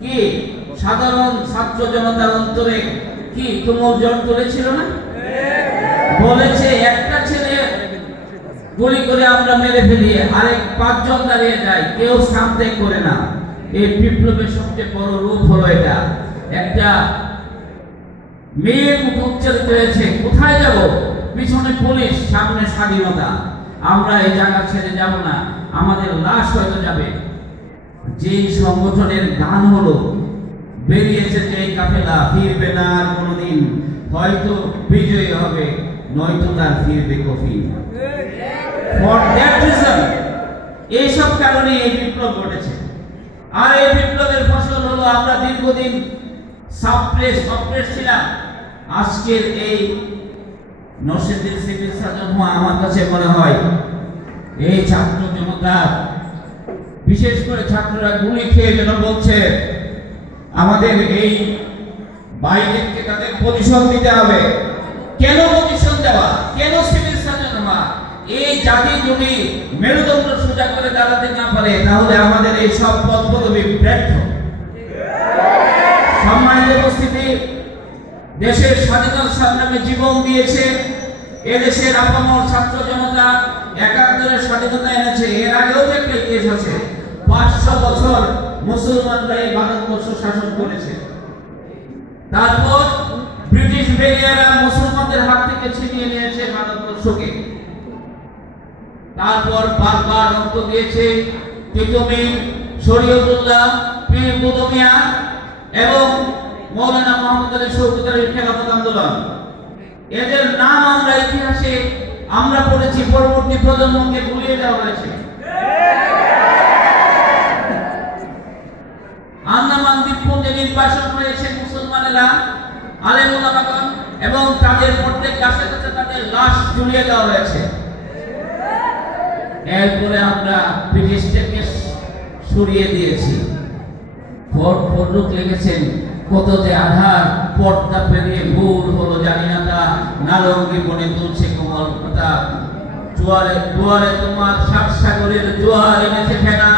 কি সাধারণ ছাত্র জনতার অন্তরে কি তুমুল জ্বর তুলেছিল না? বলেছে একটা ছেলে গুলি করে আমরা মেরে ফেলি, আরেক 5 জন দাঁড়িয়ে যায়, কেউ সামনে করে না। এই বিপ্লবের সবচেয়ে বড় রূপ হলো এটা। একটা মেয়ের মুখ উচ্চারিত হয়েছে, কোথায় যাব? পিছনে পুলিশ, সামনে স্বাধীনতা। আমরা এই জায়গা ছেড়ে যাব না, আমাদের লাশ হয়তো যাবে। যে সংগঠনের গান হলো বেরিয়েছে যে কাফেলা ফিরবে না আর কোনোদিন, হয়তো বিজয়ী হবে নয়তো তার ফিরবে কফিন। ফর দ্যাট রিজন, এইসব কারণে এই বিপ্লব ঘটেছে। আর এই বিপ্লবের ফসল হলো আমরা দীর্ঘদিন সাপ্রেস ছিলাম। আজকের এই নরসিংদীর সিভিল সার্জন হওয়া আমার কাছে মনে হয় এই ছাত্র জনতা, বিশেষ করে ছাত্ররা গুলি খেয়ে যেন বলছে আমাদের এই বাইরেকে তাদের প্রতিশোধ দিতে হবে। কেন প্রতিশোধ দেওয়া? কেন সিভিল সার্জন হওয়া? এই জাতি যদি মেরুদণ্ড সোজা করে দাঁড়াতে না পারে তাহলে আমাদের এই সব পদ পদবি ব্যর্থ। সম্মানিত উপস্থিতি, দেশের স্বাধীনতার সংগ্রামে জীবন দিয়েছে এদেশের আপামর ছাত্র জনতা, 71-এর স্বাধীনতা এনেছে। এর আগেও একটা ইতিহাস আছে, 500 বছর মুসলমানরা এই ভারতবর্ষ শাসন করেছে। তারপর ব্রিটিশ বেরিয়ারা মুসলমানদের হাত থেকে ছিনিয়ে নিয়েছে ভারতবর্ষকে। তারপর বারবার রক্ত দিয়েছে তিতুমির, শরীয়তুল্লাহ, পীর কুতুমিয়া এবং মৌলানা মুহাম্মদ আলী শওকতের খেলাফত আন্দোলন। এদের নাম আমরা ইতিহাসে আমরা পড়েছি, পরবর্তী প্রজন্মকে ভুলিয়ে দেওয়া হয়েছে। আন্দামান দ্বীপপুঞ্জে নির্বাসন হয়েছে মুসলমানেরা, আলেম ওলামাগণ, এবং তাদের প্রত্যেক কাছে কাছে তাদের লাশ ঝুলিয়ে দেওয়া হয়েছে। এরপরে আমরা ব্রিটিশদেরকে সরিয়ে দিয়েছি। ফররুখ লিখেছেন, কত যে আধার পর্দা পেরিয়ে ভুল হলো জানি না তা, নারঙ্গী বনে তুলছে কোমল পাতা, জোয়ারে জোয়ারে তোমার সাগরের জোয়ার এনেছে ফেনা,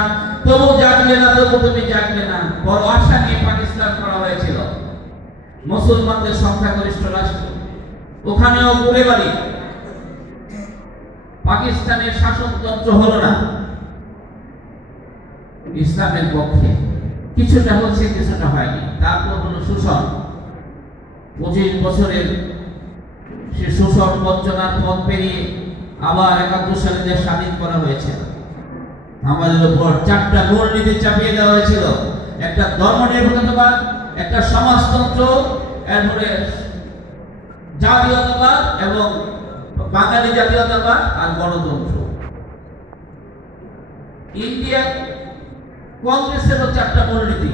তবু জাগলে না, তবু তুমি জাগলে না। বড় আশা নিয়ে পাকিস্তান করা হয়েছিল, মুসলমানদের সংখ্যাগরিষ্ঠ রাষ্ট্র, ওখানেও ঘুরে বাড়ি। পাকিস্তানের শাসনতন্ত্র হলো না ইসলামের পক্ষে, কিছুটা হচ্ছে কিছুটা হয়নি। তারপর হলো শোষণ। 25 বছরের সে শোষণ বঞ্চনার পথ পেরিয়ে আবার 71 সালে দেশ স্বাধীন করা হয়েছে। আমাদের উপর 4টা মূলনীতি চাপিয়ে দেওয়া হয়েছিল, একটা ধর্মনিরপেক্ষতাবাদ, একটা সমাজতন্ত্র, এরপরে জাতীয়তাবাদ এবং বাঙালি জাতীয়তাবাদ আর গণতন্ত্র। ইন্ডিয়া কংগ্রেসেরও 4টা মূলনীতি,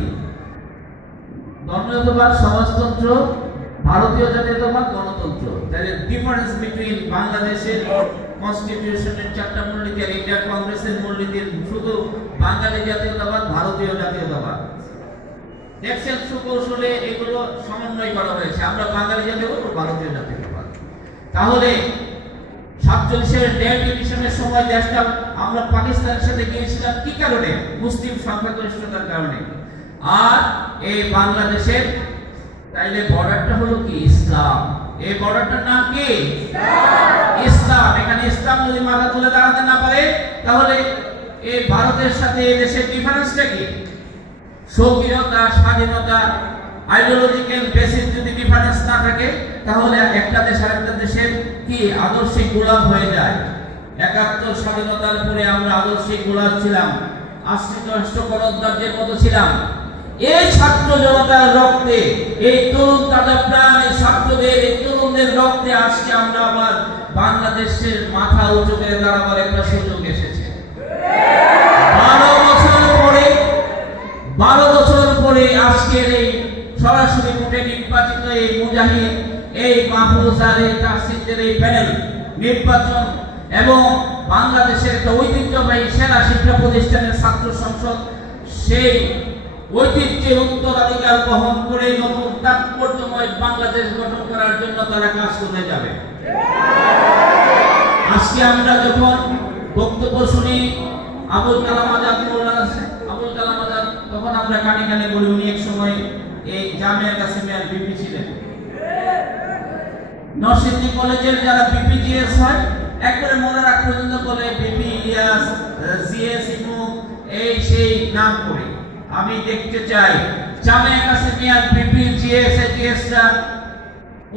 ধর্মনিরপেক্ষতাবাদ, সমাজতন্ত্র, ভারতীয় জাতীয়তাবাদ, গণতন্ত্র। তাহলে ডিফারেন্স বিটুইন বাংলাদেশের কনস্টিটিউশনের 4টা মূলনীতি আর ইন্ডিয়া কংগ্রেসের মূলনীতির শুধু বাঙালি জাতীয়তাবাদ, ভারতীয় জাতীয়তাবাদ। দেখছেন সুকৌশলে এগুলো সমন্বয় করা হয়েছে, আমরা বাঙালি জাতীয়তাবাদ, ভারতীয় জাতীয়তাবাদ। তাহলে 47-এর ডেট ডিভিশনের সময় দেশটা আমরা পাকিস্তানের সাথে গিয়েছিলাম কি কারণে? মুসলিম সংখ্যাগরিষ্ঠতার কারণে। আর এই বাংলাদেশের তাইলে বর্ডারটা হলো কি? ইসলাম। এই বর্ডারটার নাম কি? ইসলাম। এখানে ইসলাম যদি মাথা তুলে দাঁড়াতে না পারে তাহলে এই ভারতের সাথে এই দেশের ডিফারেন্সটা কি? স্বকীয়তা, স্বাধীনতা, আইডিওলজিক্যাল বেসিস যদি ডিফারেন্স না থাকে তাহলে একটা দেশ আরেকটা দেশের কি আদর্শিক গোলাম হয়ে যায়। 71 স্বাধীনতার পরে আমরা আদর্শিক গোলাম ছিলাম, আশ্রিত রাষ্ট্রকরণদার্যের মতো ছিলাম। এই ছাত্র জনতার রক্তে, এই তরুণ তাজা প্রাণ, এই ছাত্রদের, এই তরুণদের রক্তে আজকে আমরা আবার বাংলাদেশের মাথা উঁচু করে দাঁড়াবার একটা সুযোগ এসেছে। 12 বছর পরে আজকের এই সরাসরি ভোটে নির্বাচিত এই মুজাহিদ, এই মাহফুজ আর এই তাসিরদের এই প্যানেল নির্বাচন এবং বাংলাদেশের একটা ঐতিহ্যবাহী সেরা শিক্ষা প্রতিষ্ঠানের ছাত্র সংসদ, সেই ঐতিহ্যের উত্তরাধিকার বহন করে নতুন তাৎপর্যময় বাংলাদেশ গঠন করার জন্য তারা কাজ করে যাবে। আজকে আমরা যখন বক্তব্য শুনি আবুল কালাম আজাদ, মৌলানা আবুল কালাম আজাদ, তখন তখন আমরা কানে কানে বলি উনি এক সময় এই জামিয়া কাসিমিয়ার বিপি ছিলেন। নরসিংদী কলেজের যারা বিপিজিএস হয় একবারে মরার আগ পর্যন্ত বলে বিপি ইলিয়াস, জিএস ইমু, এই সেই নাম করে। আমি দেখতে চাই জামিয়া কাসিমিয়ার বিপি জিএস এজিএসরা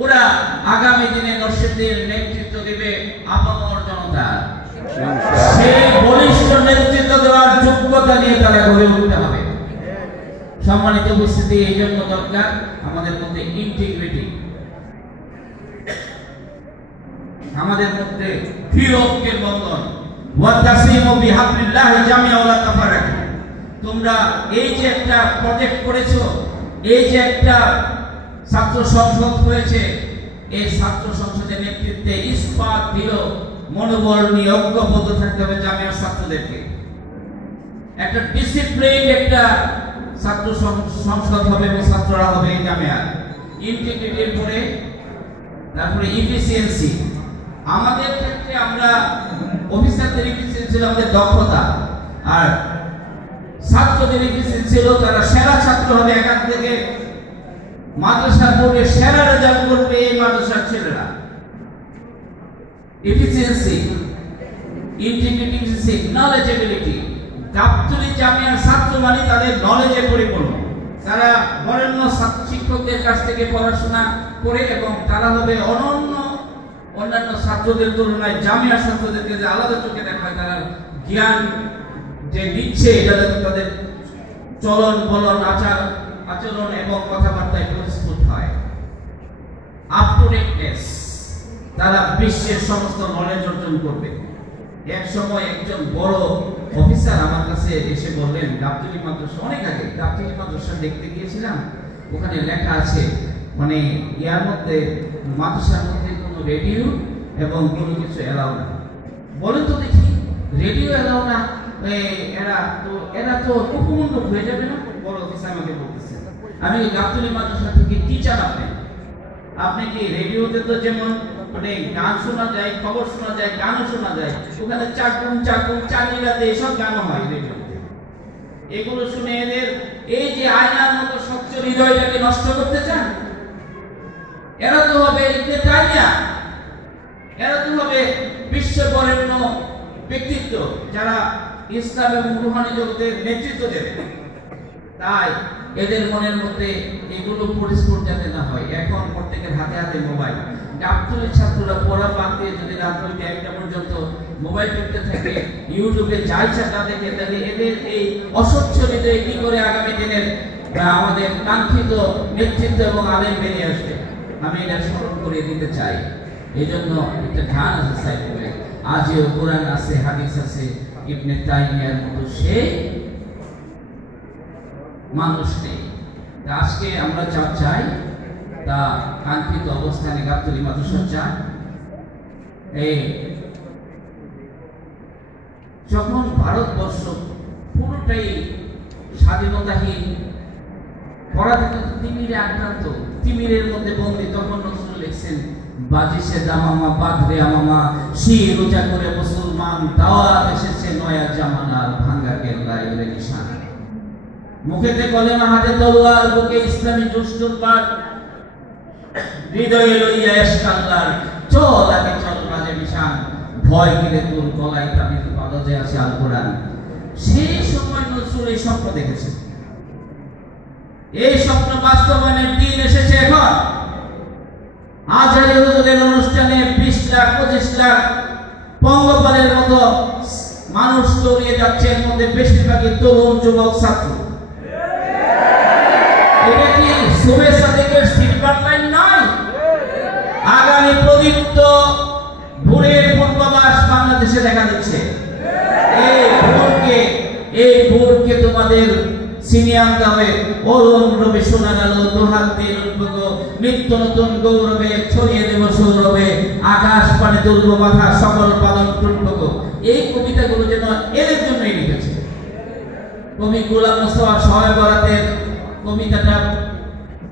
ওরা আগামী দিনে নরসিংদীর নেতৃত্ব দিবে আপামর জনতা। সেই বলিষ্ঠ নেতৃত্ব দেওয়ার যোগ্যতা নিয়ে তারা গড়ে উঠতে হবে। সম্মানিত উপস্থিতি, এই জন্য দরকার আমাদের মধ্যে ইন্টিগ্রিটি, আমাদের মধ্যে ফিরোজের বন্ধন। ওয়াতাসিমু বিহাবলিল্লাহি জামিআ ওয়া লা তাফাররাকু। তোমরা এই যে একটা প্রজেক্ট করেছো, এই যে একটা ছাত্র সংসদ হয়েছে, এই ছাত্র সংসদের নেতৃত্বে ইস্পাত দিল মনোবল নিয়ে ঐক্যবদ্ধ থাকতে হবে জামিয়ার ছাত্রদেরকে। একটা ডিসিপ্লিন একটা ছাত্র সংসদ হবে এবং ছাত্ররা হবে এই জামিয়ার। ইন্টিগ্রিটির পরে তারপরে ইফিসিয়েন্সি। আমাদের ক্ষেত্রে আমরা অফিসারদের ইফিসিয়েন্সি ছিল আমাদের দক্ষতা, আর ছাত্রদের ইফিসিয়েন্সি ছিল তারা সেরা ছাত্র হবে। এখান থেকে মাদ্রাসার বোর্ডে সেরা রেজাল্ট করবে এই মাদ্রাসার ছেলেরা। Efficiency, integrity, knowledgeability. গাবতলী জামিয়ার ছাত্র মানে তাদের নলেজে পরিপূর্ণ। তারা বরেণ্য শিক্ষকদের কাছ থেকে পড়াশোনা করে এবং তারা হবে অন্যান্য ছাত্রদের তুলনায় জামিয়ার ছাত্রদেরকে যে আলাদা চোখে দেখা হয়, তারা জ্ঞান যে দিচ্ছে এটা যাতে তাদের চলন বলন আচরণ এবং কথাবার্তায় প্রস্তুত হয়। আপ টু ডেটনেস, তারা বিশ্বের সমস্ত নলেজ অর্জন করবে। এক সময় একজন বড় অফিসার আমার কাছে এসে বললেন, গাবতলী মাদ্রাসা, অনেক আগে গাবতলী মাদ্রাসা দেখতে গিয়েছিলাম, ওখানে লেখা আছে মানে ইয়ার মধ্যে মাদ্রাসার মধ্যে কোনো রেডিও এবং কোনো কিছু এলাও না। বলেন তো দেখি, রেডিও এলাও না, এরা তো উপমন্ডপ হয়ে যাবে না? বড় অফিসার আমাকে বলতেছে। আমি গাবতলী মাদ্রাসা থেকে টিচার। আপনি কি রেডিওতে তো যেমন মানে গান শোনা যায়, খবর শোনা যায়, গানও শোনা যায়, ওখানে চাকুম চাকুম এসব গানও হয় রেডিওতে। এগুলো শুনে এদের এই যে আয়নার মতো স্বচ্ছ হৃদয়টাকে নষ্ট করতে চান? এরা তো হবে ইবনে তাইমিয়া, এরা তো হবে বিশ্ব বরেণ্য ব্যক্তিত্ব যারা ইসলাম এবং রুহানি জগতের নেতৃত্ব দেবে। তাই এদের মনের মধ্যে এগুলো পরিস্ফুট যাতে না হয়। এখন প্রত্যেকের হাতে হাতে মোবাইল। গাবতলীর ছাত্ররা পড়া বাদ দিয়ে যদি রাত 2টা পর্যন্ত মোবাইল টিপতে থাকে, ইউটিউবে যা ইচ্ছা তা দেখে, তাহলে এদের এই অস্বচ্ছ হৃদয়ে কি করে আগামী দিনের আমাদের কাঙ্ক্ষিত নেতৃত্ব এবং আলেম বেরিয়ে আসবে? আমি এটা স্মরণ করে দিতে চাই। এই জন্য একটা গান আছে সাইকেলে, আজও কোরআন আছে, হাদিস আছে, ইবনে তাইমিয়ার মতো সেই মানুষ নেই। আজকে আমরা যা চাই তা কাঙ্ক্ষিত অবস্থানে গাবতলী মাদ্রাসা চাই। যখন ভারতবর্ষ পুরোটাই স্বাধীনতাহীন, পরাধীনতা তিমিরে আক্রান্ত, তিমিরের মধ্যে বন্দী, তখন নজরুল লিখছেন, বাজিছে দামামা বাদরে আমামা, শির রোজা করে মুসলমান, দাওয়াত এসেছে নয়া জামানার, ভাঙ্গা কেল্লায় এলে নিশান। মুখেতে কলেমা, হাতে তলোয়ার, বুকে ইসলামী জোশজোরবার, হৃদয়ে লইয়া ইশক আল্লাহর, চল আগে চল বাজে নিশান, ভয় গিলে তোর গলায় তাবিজ বাজে আছে আল কোরআন। সেই সময় নজরুল এই স্বপ্ন দেখেছে। এই স্বপ্ন বাস্তবায়নের দিন এসেছে এখন। আজহারি হুজুরের অনুষ্ঠানে 20 লাখ 25 লাখ পঙ্গপালের মতো মানুষ দৌড়িয়ে যাচ্ছে, এর মধ্যে বেশিরভাগই তরুণ যুবক ছাত্র। এটা কি সুবে সাদিকের সিলভার লাইন নয়? আগামী প্রদীপ্ত ভোরের পূর্বাভাস বাংলাদেশে দেখা দিচ্ছে। এই ভোরকে তোমাদের ছিনিয়ে আনতে হবে। অরুণ রবি শোনা গেল, দোহাত দিয়ে উঠব, নিত্য নতুন গৌরবে ছড়িয়ে দেব সৌরভে, আকাশ পানে তুলব মাথা, সকল পালন টুটব। এই কবিতাগুলো যেন এদের জন্যই লিখেছে কবি গোলাম মোস্তফা শোয়েব বরাতের কবিতাটা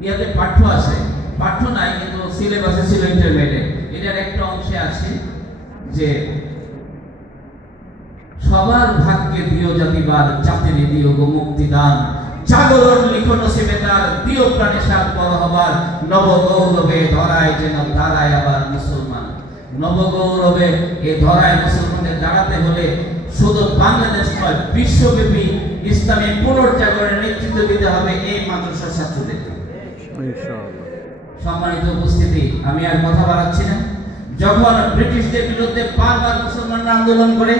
ইয়াতে পাঠ্য আছে, পাঠ্য নাই কিন্তু সিলেবাসে ছিল ইন্টারমিডিয়েট। এটার একটা অংশে আছে যে সবার ভাগ্যে দিও জাতিবাদ, জাতির দিও গো মুক্তিদান, জাগরণ লিখো নসিবে তার, দিও প্রাণে সাত বড় হবার, নবগৌরবে ধরায় যেন দাঁড়ায় আবার মুসলমান। নবগৌরবে এই ধরায় মুসলমানদের দাঁড়াতে হলে শুধু বাংলাদেশ নয়, বিশ্বব্যাপী ইসলামী পুনর্জাগরণের নেতৃত্ব দিতে হবে এই মাদ্রাসার ছাত্রদের। সম্মানিত উপস্থিতি, আমি আর কথা বাড়াচ্ছি না। যখন ব্রিটিশদের বিরুদ্ধে বারবার মুসলমানরা আন্দোলন করে,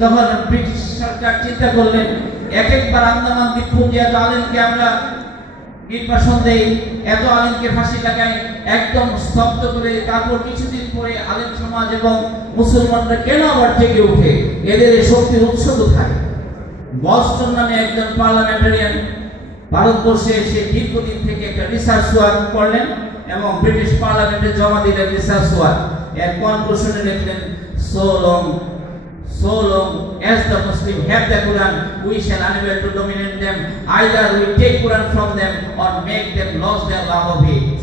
তখন ব্রিটিশ সরকার চিন্তা করলেন একবার আন্দামান দ্বীপপুঞ্জে এত আলেমকে আমরা নির্বাসন দেই, এত আলেমকে ফাঁসি লাগাই, একদম স্তব্ধ করে, তারপর কিছুদিন পরে আলেম সমাজ এবং মুসলমানরা কেন আবার জেগে উঠে? এদের এই শক্তির উৎস কোথায়? বস্টন নামে একজন পার্লামেন্টারিয়ান ভারতবর্ষে এসে দীর্ঘদিন থেকে একটা রিসার্চ ওয়ার্ক করলেন এবং ব্রিটিশ পার্লামেন্টে জমা দিলেন রিসার্চ ওয়ার্ক। এর কনক্লুশনে লিখলেন, so long as the Muslim have the Quran, we shall unable to dominate them. Either we take Quran from them or make them lose their love of it.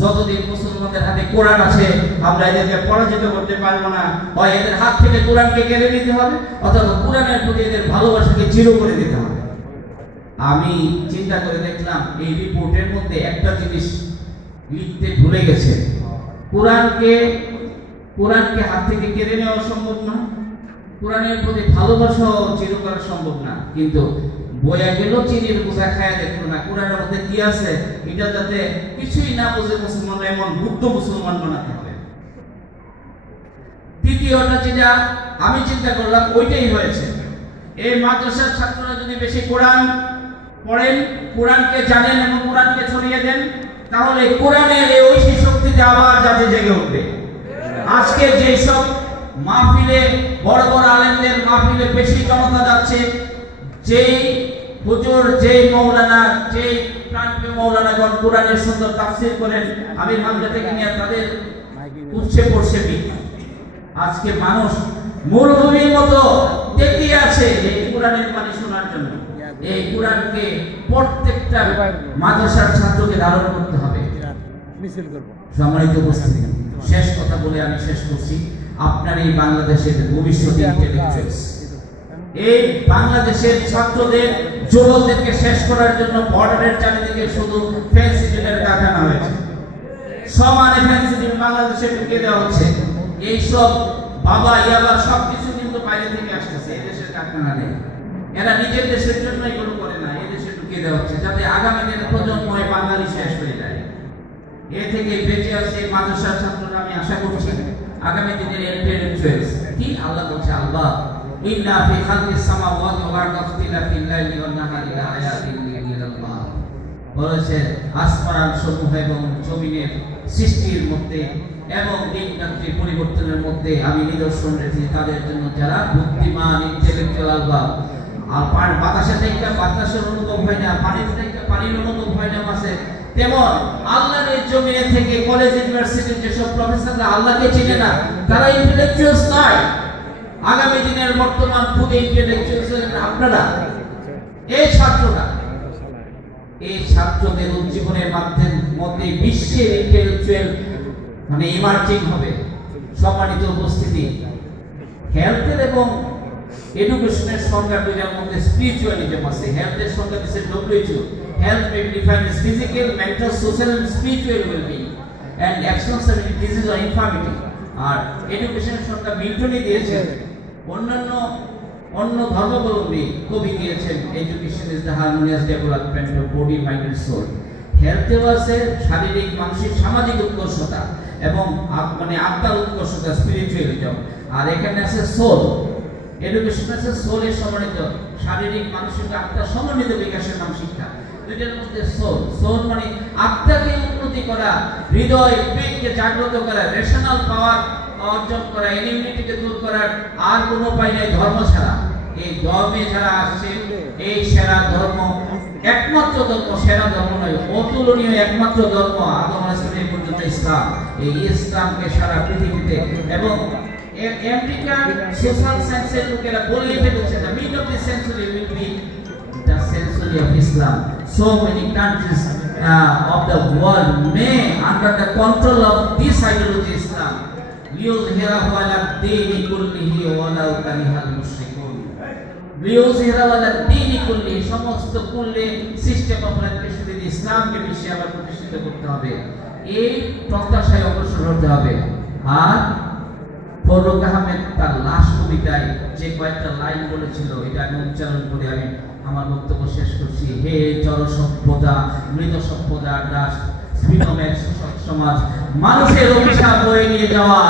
যতদিন মুসলমানদের হাতে কোরআন আছে, আমরা এদেরকে পরাজিত করতে পারবো না। হয় এদের হাত থেকে কোরআনকে কেড়ে নিতে হবে, অথবা কোরআনের প্রতি এদের ভালোবাসাকে চির করে দিতে হবে। আমি চিন্তা করে দেখলাম এই রিপোর্টের মধ্যে একটা জিনিস লিখতে ভুলে গেছে। কোরআনকে হাত থেকে কেড়ে নেওয়া সম্ভব না, কোরআনের প্রতি ভালোবাসা চির করা সম্ভব না, কিন্তু বয়া গেল চিনির বোঝা খায়া দেখলো না কোরআনের মধ্যে কি আছে এটা যাতে কিছুই না বুঝে মুসলমানরা এমন বুদ্ধ মুসলমান বানাতে হবে। তৃতীয়টা যেটা আমি চিন্তা করলাম ওইটাই হয়েছে। এই মাদ্রাসার ছাত্ররা যদি বেশি কোরআন পড়েন, কোরআনকে জানেন এবং কোরআনকে ছড়িয়ে দেন, তাহলে কোরআনের এই ঐশী শক্তিতে আবার যাতে জেগে উঠবে। আজকে যেসব মাহফিলে বড় বড় আলেমদের মাহফিলে বেশি জনতা যাচ্ছে, যেই হুজুর, যেই মৌলানা, যেই প্রাণপ্রিয় মৌলানাগণ কোরআনের সুন্দর তাফসীর করেন, আমি মাদ্রাসা থেকে নিয়ে তাদের উৎসে পড়ছে বিজ্ঞান। আজকে মানুষ মরুভূমির মতো দেখিয়ে আছে এই কোরআনের বাণী শোনার জন্য। এই কোরআনকে প্রত্যেকটা মাদ্রাসার ছাত্রকে ধারণ করতে হবে। সম্মানিত উপস্থিতি, শেষ কথা বলে আমি শেষ করছি। আপনার এই বাংলাদেশের ভবিষ্যৎ ইন্টেলেকচুয়ালস, এই বাংলাদেশের ছাত্রদের, যুবকদেরকে শেষ করার জন্য বর্ডারের চারিদিকে শুধু ফেন্সিডিলের কারখানা হয়েছে, সমানে ফেন্সিডিল বাংলাদেশে ঢুকিয়ে দেওয়া হচ্ছে। এইসব বাবা ইয়াবা সবকিছু কিন্তু বাইরে থেকে আসতেছে, এই দেশের কারখানা নেই। এরা নিজের দেশের জন্য এগুলো করে না, এই দেশে ঢুকিয়ে দেওয়া হচ্ছে যাতে আগামী দিনের প্রজন্ম বাঙালি শেষ হয়ে যায়। এ থেকে বেঁচে আছে মাদ্রাসার ছাত্ররা। আমি আশা করছি আগামী দিনের ইন্টেলেকচুয়ালস কি আল্লাহ বলছে, আল্লাহ ইন্না ফি খালকিস সামাওয়াতি ওয়াল আরদি ইখতিলাফিল লাইলি ওয়ান নাহারি লাআয়াতিন লিল্লাহ, বলেছে আসমান সমূহ এবং জমিনের সৃষ্টির মধ্যে এবং দিন রাত্রি পরিবর্তনের মধ্যে আমি নিদর্শন রেখেছি তাদের জন্য যারা বুদ্ধিমান, ইন্টেলেকচুয়াল। আল্লাহ আর বাতাসে থেকে বাতাসের অনুভব হয় না, পানির থেকে পানির অনুভব হয় না মাসে, তেমন আল্লাহর এই জমিনে থেকে কলেজ ইউনিভার্সিটির যেসব প্রফেসররা আল্লাহকে চিনে না, তারা ইন্টেলেকচুয়ালস নয়। আগামী দিনের বর্তমান খুব ইন্টেলেকচুয়ালস আপনারা, এই ছাত্ররা, এই ছাত্রদের উজ্জীবনের মধ্যে বিশ্বের ইন্টেলেকচুয়াল ইমার্জিং হবে। সম্মানিত উপস্থিতি, হেলথের এবং এডুকেশনের সংজ্ঞা দুইটার মধ্যে স্পিরিচুয়ালিজম আছে। হেলথের সংজ্ঞা দিচ্ছে WHO, health may be defined as physical, mental, social and spiritual well-being and absence of disease or infirmity. আর এডুকেশনের সংজ্ঞা মিল্টনই দিয়েছেন। অন্য ধর্মাবলম্বী কবি দিয়েছেন, education is the harmonious development of body, mind and soul. হেলথেও আছে শারীরিক, মানসিক, সামাজিক উৎকর্ষতা এবং আত্মার উৎকর্ষতা, স্পিরিচুয়ালিজম। আর এখানে আছে সোল। এডুকেশন আছে সোলের সমন্বিত, শারীরিক, মানসিক, আত্মার সমন্বিত বিকাশের নাম শিক্ষা। দুইটার মধ্যে সোল মানে আত্মাকে উন্নতি করা, হৃদয় বিবেককে জাগ্রত করা, রেশনাল পাওয়ার অর্জন করা, ইমিউনিটিকে দূর করার আর কোনো উপায় নাই ধর্ম ছাড়া। এই ধর্মে যারা আসছে, এই সেরা ধর্ম, একমাত্র ধর্ম, সেরা ধর্ম নয়, অতুলনীয় একমাত্র ধর্ম আদম আলাইহিস সালাম পর্যন্ত ইসলাম। এই ইসলামকে সারা পৃথিবীতে এবং আমেরিকান সোশ্যাল সায়েন্সের লোকেরা বলে ফেলেছে, the mid of the century will be the century of Islam. So many countries of the world may, under the control of this ideology Islam, liyuzhirahu ala ad-dini kullihi walau karihal mushrikun, লিউযহিরাহু আলা দ্বীনি কুল্লি, সমস্ত কুল্লি system of president ইসলামকে বিশ্বে আবার প্রতিষ্ঠিত করতে হবে। এই প্রত্যাশায় অগ্রসর হতে হবে। আর ফররুক আহমেদ তার লাশ কবিতায় যে কয়েকটা লাইন বলেছিল, এটা আমি উচ্চারণ করে আমি আমার বক্তব্য শেষ করছি। হে জড় সভ্যতা, মৃত সভ্যতার দাস, স্পিনমের সমাজ, মানুষের অভিশাপ বয়ে নিয়ে যাওয়া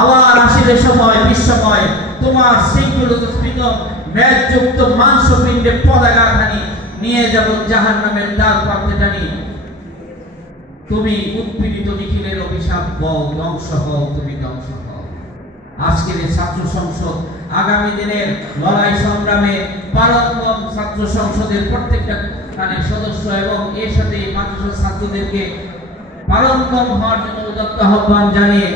আবার আসিবে সময়, বিশ্বময়, তোমার শৃঙ্খলিত স্পিনম ম্যাচযুক্ত মাংসপিণ্ডে পদাঘাতহানি নিয়ে যাব জাহান্নামের দ্বার প্রান্তে টানি। তুমি উৎপীড়িত নিখিলের অভিশাপ বও, ধ্বংস হও, তুমি ধ্বংস হও। আজকের এই ছাত্র সংসদ আগামী দিনের লড়াই সংগ্রামে পারঙ্গম ছাত্র সংসদের প্রত্যেকটা সদস্য এবং এর সাথে মাদ্রাসা ছাত্রদেরকে পারঙ্গম হওয়ার জন্য উদাত্ত আহ্বান জানিয়ে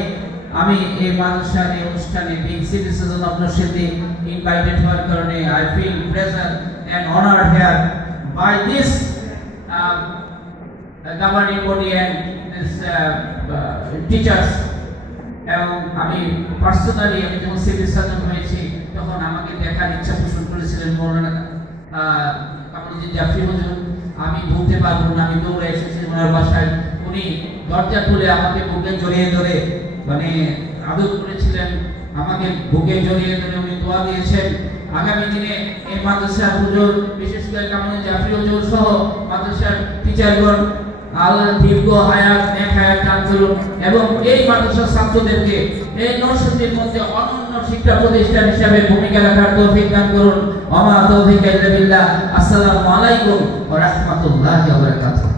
আমি এই মাদ্রাসার এই অনুষ্ঠানে being citizen of the city invited হওয়ার কারণে I feel pleasure and honored here by this governing body and this teachers. এবং আমি পার্সোনালি আমি যখন সিভিল সার্জন হয়েছি তখন আমাকে দেখার ইচ্ছা পোষণ করেছিলেন মৌলানা কামরুদ্দিন জাফরি হুজুর। আমি ভুলতে পারবো না, আমি দৌড়ে এসেছি ওনার বাসায়। উনি দরজা খুলে আমাকে বুকে জড়িয়ে ধরে মানে আদর করেছিলেন, আমাকে বুকে জড়িয়ে ধরে উনি দোয়া দিয়েছেন। আগামী দিনে এই মাদ্রাসার হুজুর, বিশেষ করে কামরুদ্দিন জাফরি হুজুর সহ মাদ্রাসার টিচারগণ আল্লাহ দীর্ঘ হায়াত, নেক হায়াত দান করুন এবং এই মাদ্রাসার ছাত্রদেরকে এই নরসিংদীর মধ্যে অনন্য শিক্ষা প্রতিষ্ঠান হিসেবে ভূমিকা রাখার তৌফিক দান করুন। ওয়া মা তৌফিক ইল্লা বিল্লাহ। আসসালামু আলাইকুম ওয়া রাহমাতুল্লাহি ওয়া বারাকাতুহু।